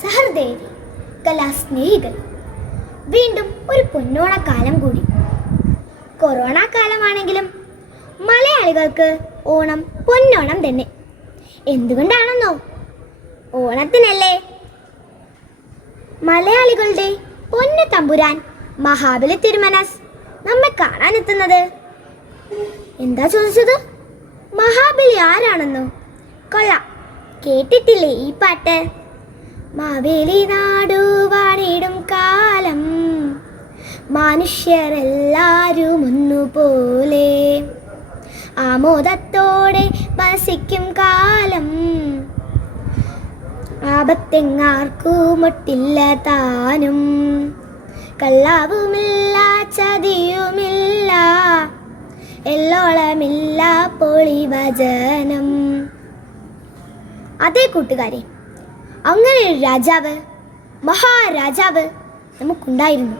സഹൃദയരെ, കലാസ്നേഹികൾ, വീണ്ടും ഒരു പൊന്നോണക്കാലം കൂടി. കൊറോണ കാലമാണെങ്കിലും മലയാളികൾക്ക് ഓണം പൊന്നോണം തന്നെ. എന്തുകൊണ്ടാണെന്നോ? ഓണത്തിനല്ലേ മലയാളികളുടെ പൊന്നു തമ്പുരാൻ മഹാബലി തിരുമനസ് നമ്മെ കാണാനെത്തുന്നത്. എന്താ ചോദിച്ചത്? മഹാബലി ആരാണെന്നോ? കൊള്ളാം, കേട്ടിട്ടില്ലേ ഈ പാട്ട്? മാവേലി നാടു വാണിടും കാലം, മനുഷ്യരെല്ലാരും ഒന്നുപോലെ, ആമോദത്തോടെ വസിക്കും കാലം, ആപത്തെങ്ങാർക്കുമൊട്ടില്ല താനും, കള്ളാവുമില്ല ചതിയുമില്ല, എല്ലോളമില്ല പൊളിവചനം. അതേ കൂട്ടുകാരെ, അങ്ങനെ ഒരു രാജാവ്, മഹാരാജാവ് നമുക്കുണ്ടായിരുന്നു.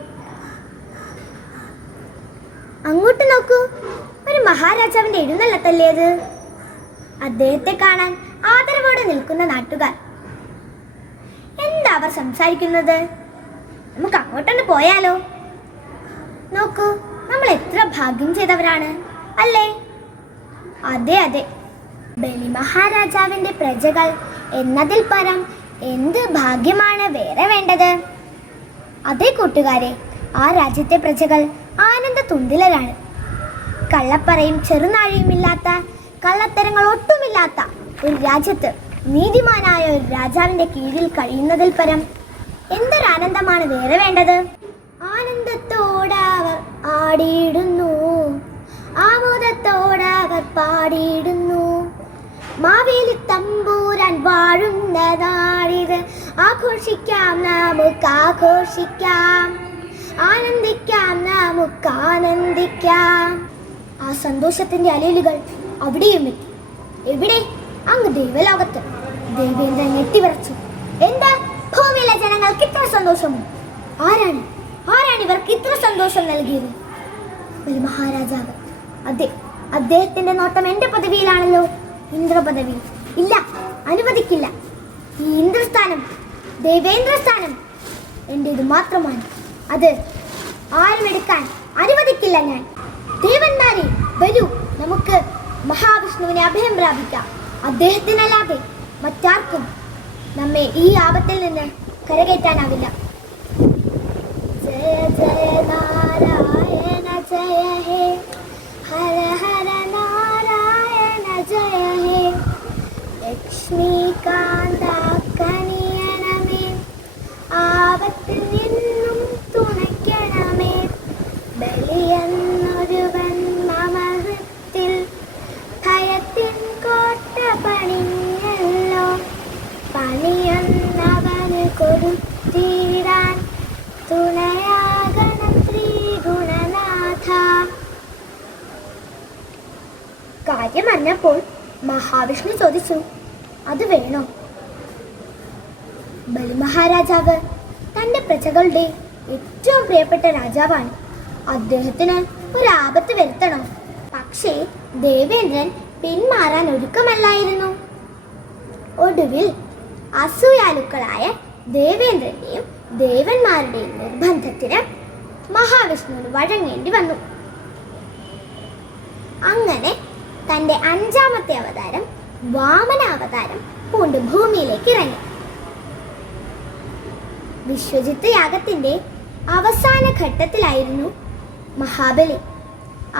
അങ്ങോട്ട് നോക്കൂ, ഒരു മഹാരാജാവിന്റെ എഴുന്നള്ളത്തല്ലേ അത്. അദ്ദേഹത്തെ കാണാൻ ആദരവോടെ നിൽക്കുന്ന നാട്ടുകാർ. എന്താ അവർ സംസാരിക്കുന്നത്? നമുക്ക് അങ്ങോട്ടൊന്ന് പോയാലോ? നോക്കൂ, നമ്മൾ എത്ര ഭാഗ്യം ചെയ്തവരാണ് അല്ലേ? അതെ അതെ, ബലി മഹാരാജാവിന്റെ പ്രജകൾ എന്നതിൽ പരം എന്ത് ഭാഗ്യമാണ് വേറെ വേണ്ടത്? അതേ കൂട്ടുകാരെ, ആ രാജ്യത്തെ പ്രജകൾ ആനന്ദ തുണ്ടിലരാണ്. കള്ളപ്പറയും ചെറുനാഴിയുമില്ലാത്ത, കള്ളത്തരങ്ങൾ ഒട്ടുമില്ലാത്ത ഒരു രാജ്യത്ത് നീതിമാനായ ഒരു രാജാവിന്റെ കീഴിൽ കഴിയുന്നതിൽ പരം എന്തൊരാനന്ദമാണ് വേറെ വേണ്ടത്? ആനന്ദത്തോടവർ ആടിയിടുന്നു, ആമോദത്തോടവർ പാടിയിടുന്നു, മാവേലി തമ്പൂരാൻ വാഴുന്ന നാടിത്, ആഘോഷിക്കാം നമുക്ക് ആഘോഷിക്കാം, ആനന്ദിക്കാം നമുക്ക് ആനന്ദിക്കാം. ആ സന്തോഷത്തിന്റെ അലലുകൾ അവിടെയും എത്തി. എവിടെ? അങ്ങ് ദൈവലോകത്ത്. ദേവേന്ദ്രൻ ഞെട്ടിവിറച്ചു. എന്താ, ഭൂമിയിലെ ജനങ്ങൾക്ക് ഇത്ര സന്തോഷമോ? ആരാണ് ഇവർക്ക് ഇത്ര സന്തോഷം നൽകിയത്? ബലി മഹാരാജാവ്. അതെ, അദ്ദേഹത്തിന്റെ നോട്ടം എന്റെ പദവിയിലാണല്ലോ, ഇന്ദ്രപദവി. ഇല്ല, അനുവദിക്കില്ല. ഈ ഇന്ദ്രസ്ഥാനം, ദേവേന്ദ്രസ്ഥാനം എന്റേത് മാത്രമാണ്. അത് ആരും എടുക്കാൻ അനുവദിക്കില്ല ഞാൻ. ദേവന്മാരെ, വരൂ, നമുക്ക് മഹാവിഷ്ണുവിനെ അഭയം പ്രാപിക്കാം. അദ്ദേഹത്തിനല്ലാതെ മറ്റാർക്കും നമ്മെ ഈ ആപത്തിൽ നിന്ന് കരകയറ്റാനാവില്ല. ജയ ജയ നാരായണ ജയ ഹേ, ഹര ഹര നാരായണ ജയ ഹേ, ലക്ഷ്മീകാന്ത കനിയണമേ, ആപത്തിൽ നിന്നും തുണയ്ക്കണമേ, ബലിയെന്നൊരുവൻ മമഹൃത്തിൽ ഭയത്തിൻ കോട്ട പണിഞ്ഞല്ലോ, പണിയൊന്നവന് കൊടുത്തിടാൻ തുണയാകണം ത്രിഗുണനാഥ. കാര്യം അറിഞ്ഞപ്പോൾ മഹാവിഷ്ണു ചോദിച്ചു, അത് വേണോ? ബലി മഹാരാജാവ് തന്റെ പ്രജകളുടെ ഏറ്റവും പ്രിയപ്പെട്ട രാജാവാണ്. അദ്ദേഹത്തിന് ഒരു ആപത്ത് വരുത്തണോ? പക്ഷേ ദേവേന്ദ്രൻ പിന്മാറാൻ ഒരുക്കമല്ലായിരുന്നു. ഒടുവിൽ അസൂയാലുക്കളായ ദേവേന്ദ്രന്റെയും ദേവന്മാരുടെയും നിർബന്ധത്തിന് മഹാവിഷ്ണുവിന് വഴങ്ങേണ്ടി വന്നു. അങ്ങനെ തന്റെ 5ാമത്തെ അവതാരം, വാമനാവതാരം പൂണ്ട് ഭൂമിയിലേക്ക് ഇറങ്ങി. വിശ്വജിത്ത് യാഗത്തിന്റെ അവസാന ഘട്ടത്തിലായിരുന്നു മഹാബലി.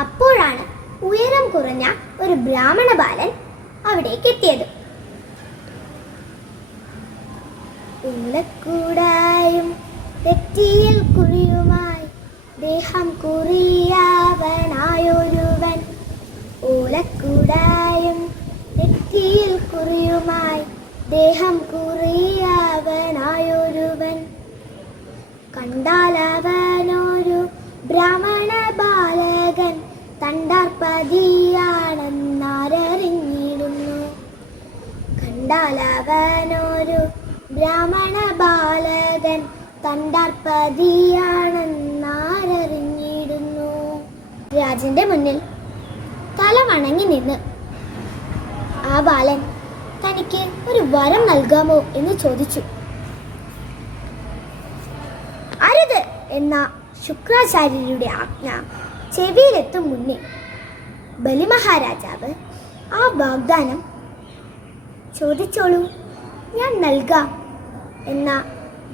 അപ്പോഴാണ് ഉയരം കുറഞ്ഞ ഒരു ബ്രാഹ്മണ ബാലൻ അവിടേക്ക് എത്തിയത്. ഉള്ളക്കൂടായും നെറ്റിയിൽ കുഴിയുമായി ദേഹം കുറിയാവനായൊരുവൻ, ഓലക്കൂടായും നെറ്റിയിൽ കുറിയുമായി ദേഹം കുറിയാവനായൊരുവൻ, കണ്ടാലവനൊരു ബ്രാഹ്മണ ബാലകൻ തണ്ടാർപതിയാണെന്നറിഞ്ഞിടുന്നു, കണ്ടാലവനൊരു ബ്രാഹ്മണ ബാലകൻ തണ്ടാർപതിയാണെന്നറിഞ്ഞിടുന്നു. രാജന്റെ മുന്നിൽ തല വണങ്ങി നിന്ന് ആ ബാലൻ തനിക്ക് ഒരു വരം നൽകാമോ എന്ന് ചോദിച്ചു. എന്ന ശുക്രാചാര്യരുടെ ആജ്ഞ ചെവിയിലെത്തും മുന്നേ ബലിമഹാരാജാവ് ആ വാഗ്ദാനം ചോദിച്ചോളൂ ഞാൻ നൽകാം എന്ന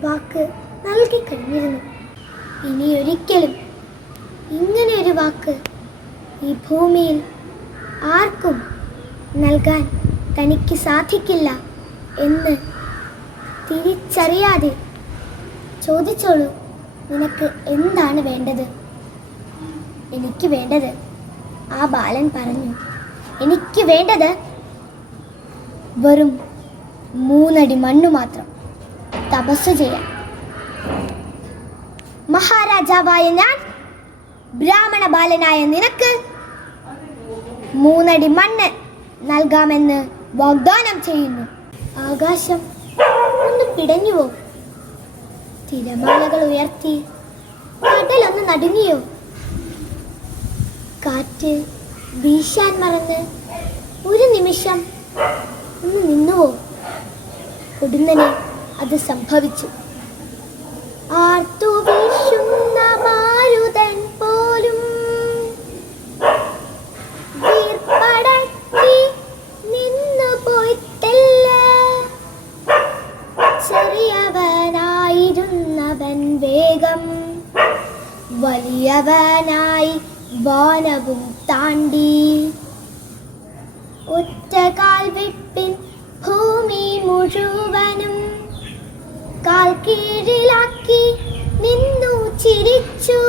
വാക്ക് നൽകി കഴിഞ്ഞിരുന്നു. ഇനി ഒരിക്കലും ഇങ്ങനെയൊരു വാക്ക് ഈ ഭൂമിയിൽ ആർക്കും നൽകാൻ തനിക്ക് സാധിക്കില്ല എന്ന് തിരിച്ചറിയാതെ ചോദിച്ചോളൂ, നിനക്ക് എന്താണ് വേണ്ടത്? എനിക്ക് വേണ്ടത്, ആ ബാലൻ പറഞ്ഞു, എനിക്ക് വേണ്ടത് വെറും 3 അടി മണ്ണ് മാത്രം തപസ് ചെയ്യാം. മഹാരാജാവായ ഞാൻ ബ്രാഹ്മണ ബാലനായ നിനക്ക് 3 അടി മണ്ണ് നൽകാമെന്ന് വാഗ്ദാനം ചെയ്യുന്നു. ആകാശം ഒന്ന് പിടഞ്ഞുവോ? തിരമാലകൾ ഉയർത്തി കടലൊന്ന് നടുങ്ങിയോ? കാറ്റ് വീശാൻ മറന്ന് ഒരു നിമിഷം ഒന്ന് നിന്നുവോ? ഉടനെ അത് സംഭവിച്ചു. ആർത്തു വീശുന്ന മാരുതൻ പോലും വീർപ്പടക്കി നിന്നുപോയി തെല്ല. ചെറിയവനായിരുന്നവൻ വേഗം വലിയവനായി വാനവും താണ്ടി. ഒറ്റ കാൽ വിപ്പിൻ ഭൂമി മുഴുവനും കാൽ കീഴിലാക്കി നിന്നു ചിരിച്ചു.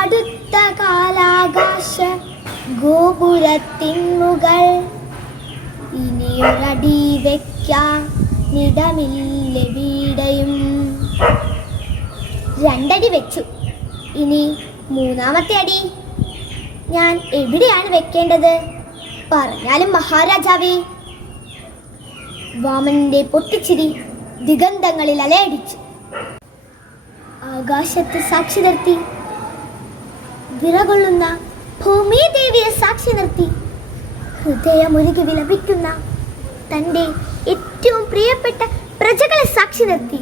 അടുത്ത കാലാകാശ ഗോപുരത്തിൻ മുകൾ ഇനിയൊരടി വയ്ക്കാൻ ഇടമില്ലെവിടെയും. 2 അടി വെച്ചു. ഇനി 3ാമത്തെ അടി ഞാൻ എവിടെയാണ് വെക്കേണ്ടത്? പറഞ്ഞാലും മഹാരാജാവേ. വാമനന്റെ പൊട്ടിച്ചിരി ദിഗന്ധങ്ങളിൽ അലയടിച്ചു. ആകാശത്ത് സാക്ഷി നിർത്തി, വിറകൊള്ളുന്ന ഭൂമിദേവിയെ സാക്ഷി നിർത്തി, ഹൃദയമൊരുകി വിലപിക്കുന്ന തൻ്റെ ഏറ്റവും പ്രിയപ്പെട്ട പ്രജകളെ സാക്ഷി നിർത്തി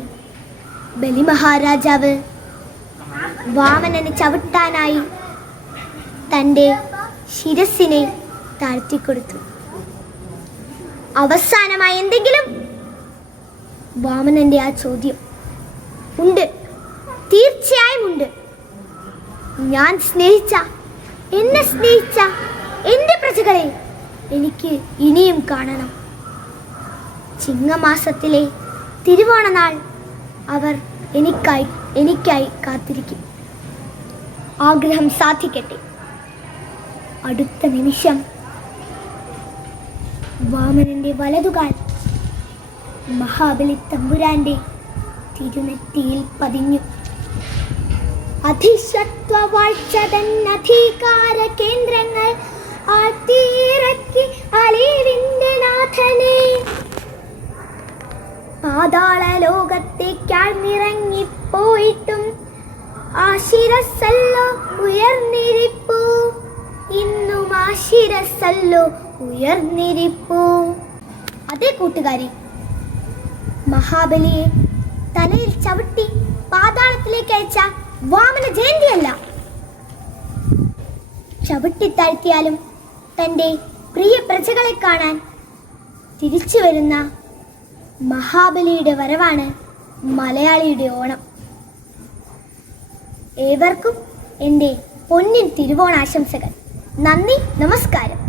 ബലിമഹാരാജാവ് വാമനനെ ചവിട്ടാനായി തൻ്റെ ശിരസിനെ താഴ്ത്തിക്കൊടുത്തു. അവസാനമായി എന്തെങ്കിലും? വാമനന്റെ ആ ചോദ്യം. ഉണ്ട്, തീർച്ചയായും ഉണ്ട്. ഞാൻ എന്നെ സ്നേഹിച്ച എൻ്റെ പ്രജകളെ എനിക്ക് ഇനിയും കാണണം. ചിങ്ങമാസത്തിലെ തിരുവോണനാൾ അവർ എനിക്കായി കാത്തിരിക്കും. ആഗ്രഹം സാധിക്കട്ടെ. അടുത്ത നിമിഷം വാമനന്റെ വലതുകാൽ മഹാബലി തമ്പുരാന്റെ തിരുനെറ്റിയിൽ പതിഞ്ഞു. അധിശത്വവാഴ്ചതൻ അധികാര കേന്ദ്രങ്ങൾ ആർത്തിയിറക്കി അലീവിന്റെ നാഥനെ പാതാള ലോകത്തേക്കാഴ്ന്നിറങ്ങിപ്പോയിട്ടും ആ ശിരസ്സല്ലോ ഉയർന്നിരിപ്പൂ. ഇന്നും ആ ശിരസ്സല്ലോ ഉയർന്നിരിപ്പൂ. അതേ കൂട്ടുകാരി, മഹാബലിയെ തലയിൽ ചവിട്ടി പാതാളത്തിലേക്ക് അയച്ച വാമന ജയന്തിയല്ല. ചവിട്ടിത്താഴ്ത്തിയാലും തൻ്റെ പ്രിയ പ്രജകളെ കാണാൻ തിരിച്ചു വരുന്ന മഹാബലിയുടെ വരവാണ് മലയാളിയുടെ ഓണം. ഏവർക്കും എൻ്റെ പൊന്നിൻ തിരുവോണാശംസകൾ. നന്ദി, നമസ്കാരം.